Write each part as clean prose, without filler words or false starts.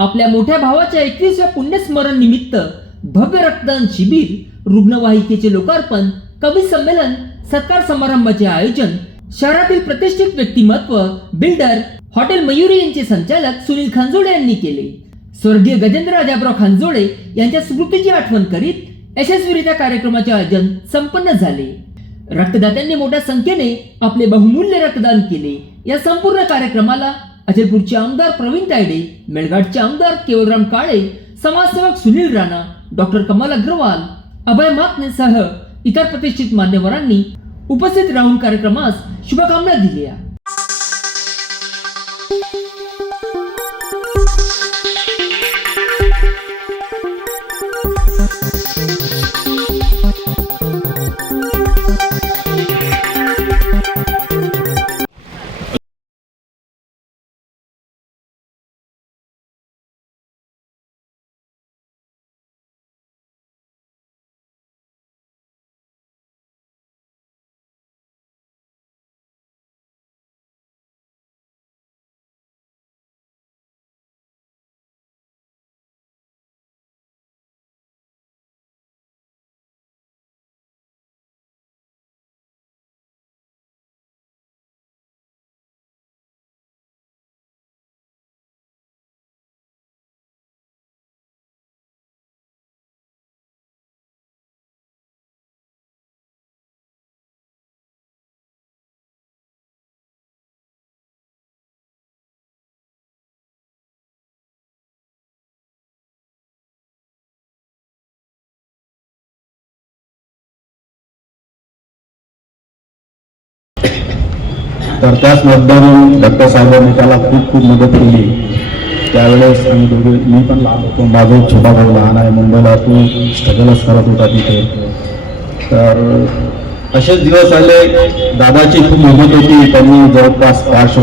आपल्या मोठ्या भावाच्या 21व्या पुण्यस्मरण निमित्त भव्य रक्तदान शिबिर, रुग्णवाहिकेचे लोकार्पण, कवी संमेलन, सत्कार समारंभाचे आयोजन शहरातील प्रतिष्ठित व्यक्तिमत्व, बिल्डर, हॉटेल मयुरी यांचे संचालक सुनील खांजोडे यांनी केले. स्वर्गीय गजेंद्र राजाराव खांजोडे यांच्या स्मृतीची आठवण करीत यशस्वीरित्या कार्यक्रमाचे आयोजन संपन्न झाले. रक्तदात्यांनी मोठ्या संख्येने आपले बहुमूल्य रक्तदान केले. या संपूर्ण कार्यक्रमाला अचलपूरचे आमदार प्रवीण तायडे, मेळघाटचे आमदार केवलराम काळे, समाजसेवक सुनील राणा, डॉक्टर कमल अग्रवाल, अभय माकनेसह इतर प्रतिष्ठित मान्यवरांनी उपस्थित राहून कार्यक्रमास शुभकामना दिल्या. तर त्याच मतदारून डॉक्टर साहेबांनी त्याला खूप मदत केली. त्यावेळेस आम्ही दोघे, मी पण लहान होतो, माझा एक छोटा भाऊ लहान आहे मुंबईला, तो स्ट्रगलच करत होता तिथे. तर असेच दिवस आले. दादाची खूप मदत होती. त्यांनी जवळपास 5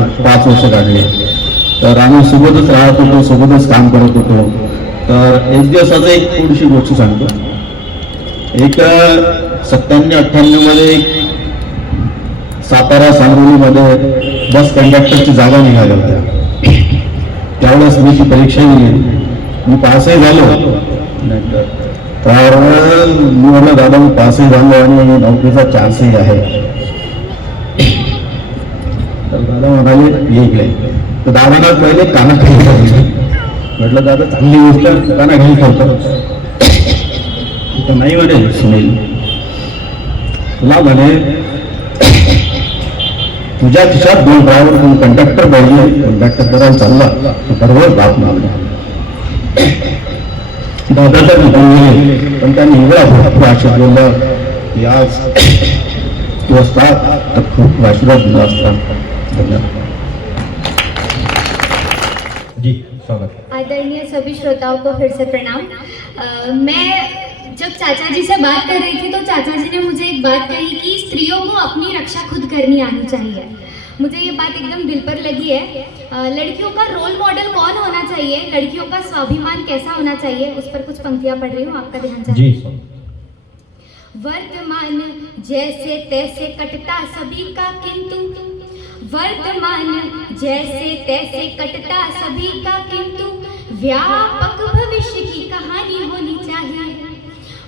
वर्ष काढले. तर आम्ही सोबतच राहत होतो, सोबतच काम करत होतो. तर एक दिवसाचं एक थोडीशी गोष्ट सांगतो. एक 97-98 मध्ये सातारा सांगोलीमध्ये बस कंडक्टरची जागा निघाल्या होत्या. त्यावेळेस मी ती परीक्षा दिली. मी पासही झालो. तर मी म्हटलं दादा मी पासही झालो आणि नोकरीचा चान्सही आहे. तर दादा म्हणाले ये इकडे. तर दादाला पहिले कानाखाली ठेवली. म्हटलं दादा चांगली गोष्ट, कानाखाली ठेवतो. तर नाही म्हणे सुनील, तुला म्हणे तुझ्या खिशात 2 ड्रायव्हर, तुम्ही कंडक्टर पाहिजे, कंडक्टर करायला चालला बरोबर बाप मागला. दादाचा गेले. पण त्यांनी एवढा आशीर्वाद दिला की आज तू असता तर खूप आशीर्वाद दिला असता. धन्यवाद जी. स्वागत. आदरणीय सभी श्रोताओं को फिर से प्रणाम. मैं जब चाचा जी से बात कर रही थी तो चाचा जी ने मुझे एक बात कही कि स्त्रियों को अपनी रक्षा खुद करनी आनी चाहिए. मुझे ये बात एकदम दिल पर लगी है. लड़कियों का रोल मॉडल कौन होना चाहिए, लड़कियों का स्वाभिमान कैसा होना चाहिए, उस पर कुछ पंक्तियां पढ़ रही हूँ, आपका ध्यान चाहिए. वर्तमान जैसे तैसे कटता सभी का किंतु, वर्तमान जैसे तैसे कटता सभी का किंतु, व्यापक भविष्य की कहानी होनी चाहिए.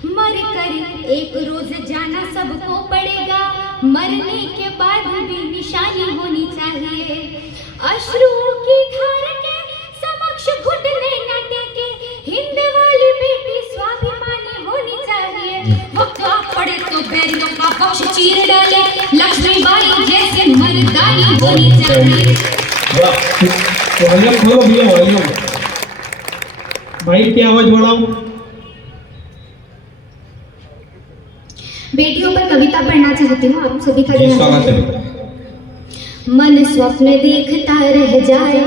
मर कर एक रोज जाना सबको पड़ेगा, मरने के बाद भी निशानी होनी चाहिए. अश्रुओं की धार के समक्ष घुटने न टेके, हिंद वाली बेटी स्वाभिमानी होनी चाहिए. वक्त पड़े तो बैरियों का पक्ष चीर डाले, लक्ष्मीबाई जैसे मर्दानी होनी चाहिए. भाई की आवाज बढ़ाओ. बेटियों पर कविता पढ़ना चाहती हूँ, आप सभी का ध्यान. मन स्वप्न देखता रह जाए,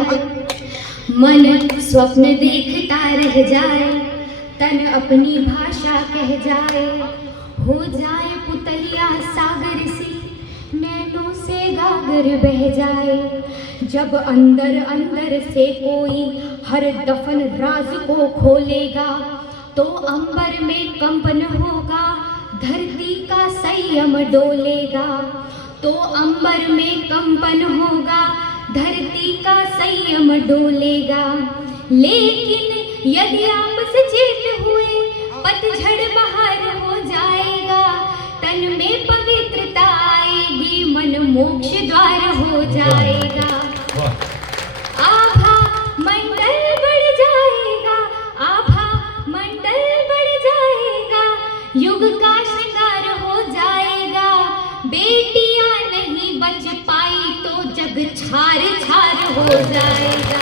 मन स्वप्न देखता रह जाए, तन अपनी भाषा कह जाए. हो जाए पुतलिया सागर से, नैनों से गागर बह जाए. जब अंदर अंदर से कोई हर दफन राज को खोलेगा, तो अंबर में कंपन होगा, धरती का संयम डोलेगा. तो अंबर में कंपन होगा, धरती का संयम डोलेगा. लेकिन यदि आप सचेत हुए पतझड़ बाहर हो जाएगा, तन में पवित्रता आएगी, मन मोक्ष द्वार हो जाएगा। आभा मंडल बढ़ जाएगा, आभा मंडल बढ़ जाएगा, युग का श्रृंगार हो जाएगा। बेटियां नहीं बच पाई तो जग छार छार हो जाएगा।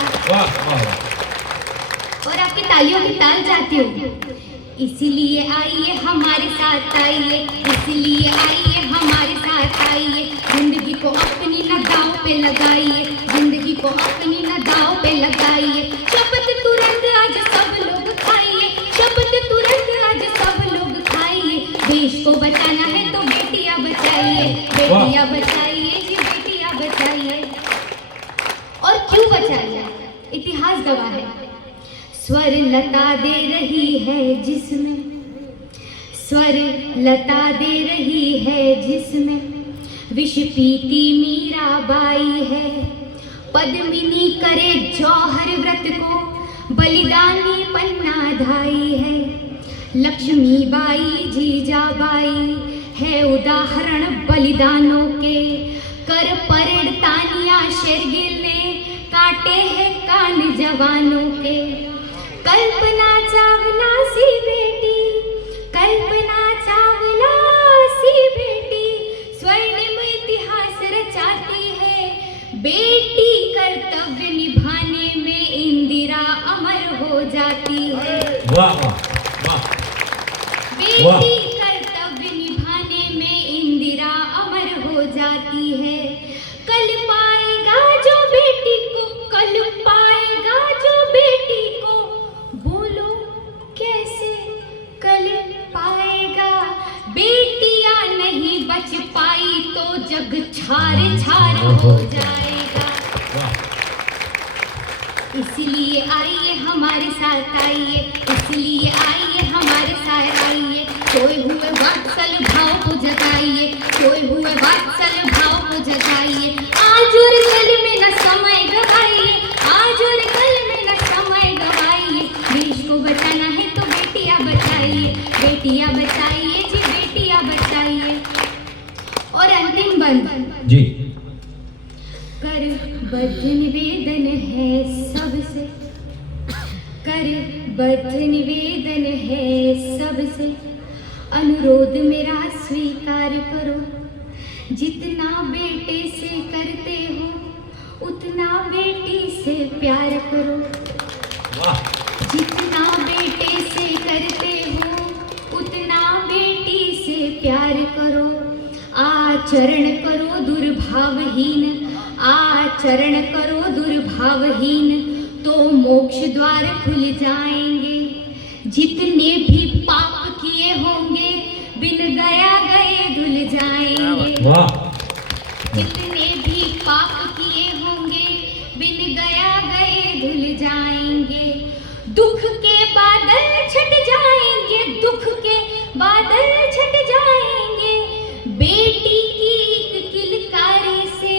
और आपकी तालियों की ताल चाहती हूँ। इसलिए आइए हमारे साथ आइए, इसलिए आइए हमारे साथ आइए, जिंदगी को अपनी न दांव पे लगाइए, जिंदगी को अपनी न दांव पे लगाइए। शपथ तुरंत आज सब लोग खाइए, शपथ तुरंत आज सब लोग खाइए। देश को बचाना है तो बेटियां बचाइए, बेटियां बचाइए जी, बेटियां बचाइए। और क्यों बचाइए? इतिहास गवाह है। स्वर लता दे रही है जिसमें, स्वर लता दे रही है जिसमें, विष पीती मीराबाई है। पद्मिनी करे जौहर व्रत को, बलिदानी पन्ना धाई है। लक्ष्मीबाई जीजाबाई है उदाहरण बलिदानों के। कर परेड तानिया शेरगिल ने काटे हैं कान जवानों के। कल्पना चावला सी बेटी, कल्पना चावला सी बेटी, स्वर्णिम इतिहास रचाती है। बेटी कर्तव्य निभाने में इंदिरा अमर हो जाती है। वाह वाह। बेटी कर्तव्य निभाने में इंदिरा अमर हो जाती है। कल पाएगा जो बेटी को, कल पाएगा जो बेटी को, बोलो कैसे कल पाएगा। बेटियां नहीं बच पाई तो जग छार छार हो जाएगा। इसलिए आइए हमारे साथ आइए, इसलिए आइए हमारे साथ आइए। खोए हुए वात्सल भाव को जगाइए, खोए हुए वात्सल भाव को जगाइए। आज और कल में न समय गवाइए, आज और कल में न समय गवाइए। देश को बचाना है तो बेटियां बचाइए, बेटियां बचाइए जी, बेटियां बचाइए। और अंतिम बंद जी। कर बद्ध निवेदन है सबसे, कर बद्ध निवेदन है सबसे, अनुरोध मेरा स्वीकार करो। जितना बेटे से करते हो उतना बेटी से प्यार करो। जितना बेटे से करते हो उतना बेटी से प्यार करो। आचरण करो दुर्भावहीन, आचरण करो दुर्भावहीन, तो मोक्ष द्वार खुल जाएंगे। जितने भी पाप किए होंगे बिन गया गए धुल जाएंगे। जितने भी पाप किए होंगे बिन गया गए धुल जाएंगे। दुख के बादल छट जाएंगे, दुख के बादल छट जाएंगे। बेटी की एक किलकारी से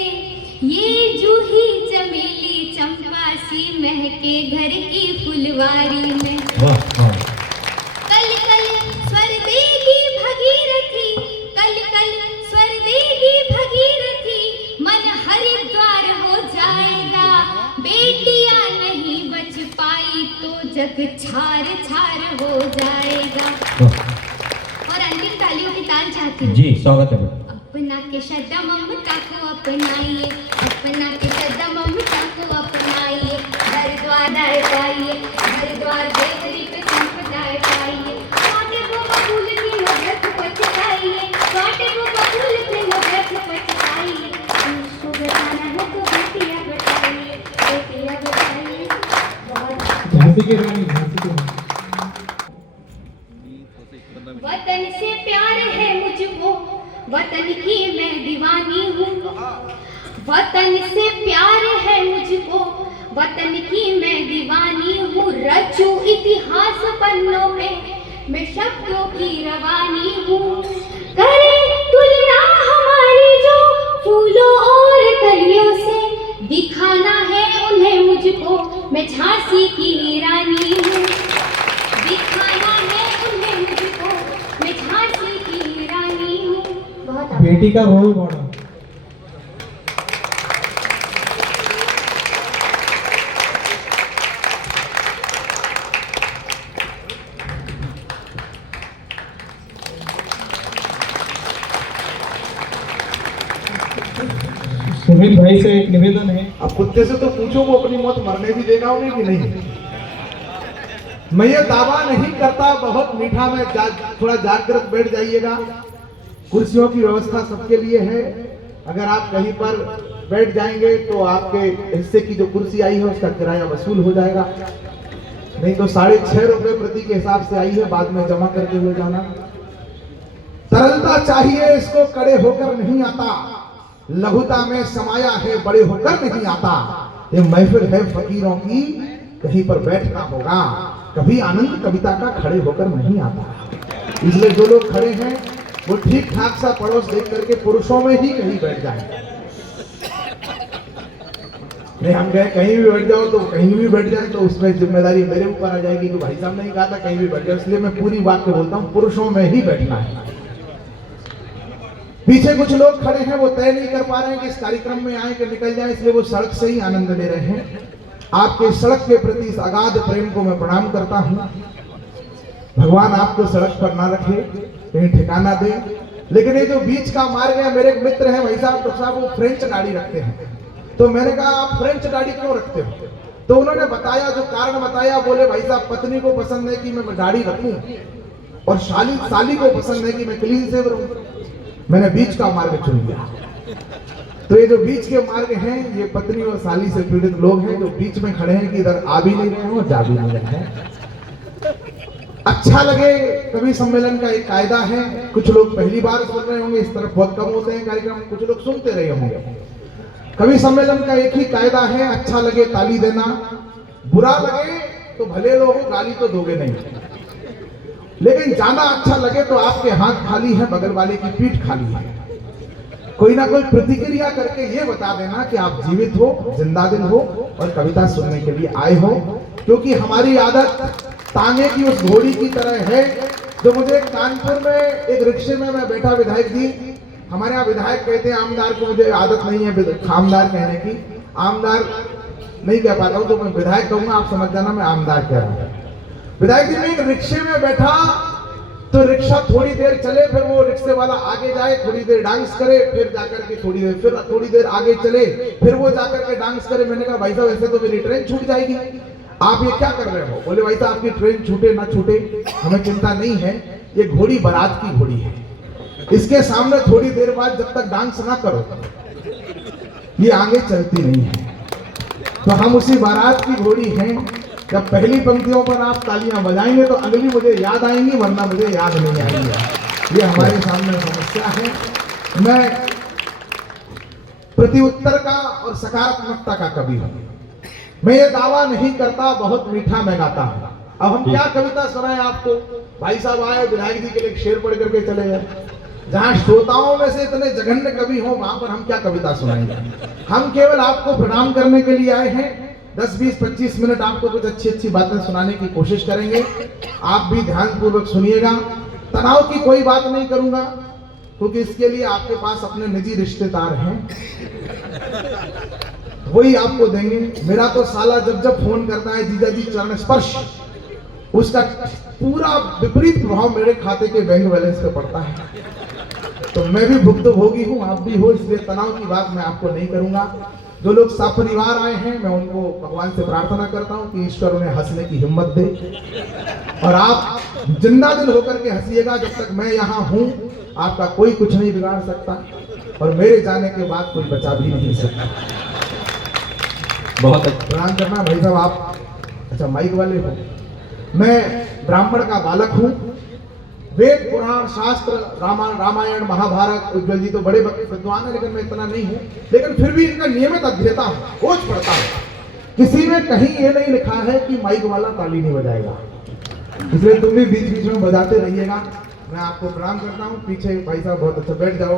ये जूही चमेली चंपा सी महके घर की फुलवारी में। कल कल स्वर देगी भगीरथी, कल कल स्वर देगी भगीरथी, मन हरिद्वार हो जाएगा। बेटियां नहीं बच पाई तो जग छार छार हो जाएगा। और अंतिम तालियों की ताल चाहती हूँ। जी स्वागत है। अपना के श्रद्धा ममता को अपनाइए, अपना के श्रद्धा ममता को अपनाइए। हरिद्वार पाइए, हरिद्वार देवरी पे संपदाएं पाइए। काटे वो बबूल की नजर पचकाइए, काटे वो बबूल की नजर पचकाइए। उसको बचाना है तो बेटियां बचाइए, बेटियां बचाइए। झांसी की रानी, झांसी की रानी। वतन से प्यार है मुझको, वतन की मैं दीवानी हूँ। वतन से प्यार है मुझको, वतन की मैं दीवानी हूँ। रचूं इतिहास पन्नों में मैं शब्दों की रवानी हूँ। करे तुलना हमारी जो फूलों और कलियों से, दिखाना है उन्हें मुझको मैं झांसी की रानी हूँ, दिखाना है उन्हें मुझको, मैं झांसी की रानी हूँ। बहुत आभार। बेटी का रोल मॉडल। सुमित भाई से एक निवेदन है। अब कुत्ते से तो पूछो वो अपनी मौत मरने भी देगा उन्हें कि नहीं। मैं ये दावा नहीं करता बहुत मीठा में थोड़ा जागृत बैठ जाइएगा। कुर्सियों की व्यवस्था सबके लिए है। अगर आप कहीं पर बैठ जाएंगे तो आपके हिस्से की जो कुर्सी आई है उसका किराया वसूल हो जाएगा, नहीं तो 6.5 रुपए प्रति के हिसाब से आई है, बाद में जमा करके हुए जाना। तरलता चाहिए इसको, कड़े होकर नहीं आता, लघुता में समाया है, बड़े होकर नहीं आता। ये महफिल है फकीरों की, कहीं पर बैठना होगा, कभी आनंद कविता का खड़े होकर नहीं आता। इसलिए जो लोग खड़े हैं वो ठीक ठाक सा पड़ोस देख करके पुरुषों में ही कहीं बैठ जाए। नहीं हम गए कहीं भी बैठ जाओ तो कहीं भी बैठ जाए तो उसमें जिम्मेदारी मेरे ऊपर आ जाएगी कि भाई साहब ने कहा था कहीं भी बैठ जाओ। इसलिए मैं पूरी बात को बोलता हूँ, पुरुषों में ही बैठना है। पीछे कुछ लोग खड़े हैं, वो तय नहीं कर पा रहे हैं कि इस कार्यक्रम में आए कि निकल जाए, इसलिए वो सड़क से ही आनंद ले रहे हैं। आपके सड़क के प्रति इस अगाध प्रेम को मैं प्रणाम करता हूं। भगवान आपको सड़क पर ना रखे, कहीं ठिकाना दे। लेकिन ये जो बीच का मार्ग है, मेरे एक मित्र हैं भाई साहब, डॉक्टर साहब, वो फ्रेंच गाड़ी रखते हैं। तो मैंने कहा आप फ्रेंच गाड़ी क्यों रखते हो? तो उन्होंने बताया, जो कारण बताया, बोले भाई साहब पत्नी को पसंद है कि मैं गाड़ी रखूं और साली को पसंद है कि मैं क्लीन सेव रहूं। मैंने बीच का मार्ग चुन लिया। तो ये जो बीच के मार्ग हैं, ये पत्नी और साली से पीड़ित लोग हैं जो बीच में खड़े हैं कि इधर आ भी नहीं रहे हैं और जा भी नहीं रहे हैं। अच्छा लगे, कवि सम्मेलन का एक कायदा है। कुछ लोग पहली बार सुन रहे होंगे, इस तरफ बहुत कम होते हैं कार्यक्रम, कुछ लोग सुनते रहे होंगे। कवि सम्मेलन का एक ही कायदा है, अच्छा लगे ताली देना, बुरा लगे तो भले लोगों गाली तो दोगे नहीं, लेकिन ज्यादा अच्छा लगे तो आपके हाथ खाली है, बगल वाले की पीठ खाली है। कोई ना कोई प्रतिक्रिया करके ये बता देना कि आप जीवित हो, जिंदा दिल हो और कविता सुनने के लिए आए हो। क्योंकि हमारी आदत तांगे की उस घोड़ी की तरह है। जो मुझे कानपुर में एक रिक्शे में मैं बैठा, विधायक जी, हमारे यहाँ विधायक कहते हैं आमदार को, मुझे आदत नहीं है आमदार कहने की, आमदार नहीं कह पाता हूँ तो मैं विधायक कहूंगा, आप समझ जाना मैं आमदार कह रहा हूँ। विधायक जी, मैं एक रिक्शे में बैठा तो रिक्शा थोड़ी देर चले, फिर वो रिक्शे वाला आगे जाए, थोड़ी देर डांस करे, फिर जाकर के थोड़ी देर आगे चले, फिर वो जाकर के डांस करे। मैंने कहा भाई साहब ऐसे तो मेरी ट्रेन छूट जाएगी, आप ये क्या कर रहे हो? बोले भाई साहब आपकी ट्रेन छूटे ना छूटे हमें चिंता नहीं है, ये घोड़ी बारात की घोड़ी है, इसके सामने थोड़ी देर बाद जब तक डांस ना करो ये आगे चलती नहीं है। तो हम उसी बारात की घोड़ी हैं। जब पहली पंक्तियों पर आप तालियां बजाएंगे तो अगली मुझे याद आएंगी, वरना मुझे याद नहीं आएंगी। ये हमारे सामने समस्या है। मैं प्रत्युत्तर का और सकारात्मकता का कवि हूं। मैं ये दावा नहीं करता बहुत मीठा मैं गाता हूं। अब हम क्या कविता सुनाएं आपको? भाई साहब आए विधायक जी के लिए शेर पढ़ करके चले गए। जहां श्रोताओं में से इतने जघन्य कवि हो वहां पर हम क्या कविता सुनाएंगे? हम केवल आपको प्रणाम करने के लिए आए हैं। 10, 20, 25 मिनट आपको कुछ अच्छी अच्छी बातें सुनाने की कोशिश करेंगे। आप भी ध्यानपूर्वक सुनिएगा। तनाव की कोई बात नहीं करूंगा क्योंकि इसके लिए आपके पास अपने निजी रिश्तेदार हैं, वही आपको देंगे। मेरा तो साला जब फोन करता है जीजा जी चरण स्पर्श, उसका पूरा विपरीत प्रभाव मेरे खाते के बैंक बैलेंस पे पड़ता है। तो मैं भी भुक्तभोगी हूँ, आप भी हो, इसलिए तनाव की बात मैं आपको नहीं करूंगा। जो लोग सपरिवार आए हैं, मैं उनको भगवान से प्रार्थना करता हूं कि ईश्वर उन्हें हंसने की हिम्मत दे और आप जिंदा दिल होकर के हंसिएगा। जब तक मैं यहाँ हूँ आपका कोई कुछ नहीं बिगाड़ सकता और मेरे जाने के बाद कोई बचा भी नहीं सकता। बहुत प्रणाम करना भाई साहब। आप अच्छा माइक वाले हो। मैं ब्राह्मण का बालक हूँ। वेद पुराण शास्त्र रामायण महाभारत, उज्जवल जी तो बड़े विद्वान है, लेकिन मैं इतना नहीं हूँ। लेकिन फिर भी इनका नियमित अध्येता हूँ, रोज पढ़ता हूँ। किसी में कहीं ये नहीं लिखा है कि माइक वाला ताली नहीं बजाएगा, इसलिए तुम भी बीच बीच में बजाते रहिएगा। मैं आपको प्रणाम करता हूँ। पीछे भाई साहब बहुत अच्छा, बैठ जाओ।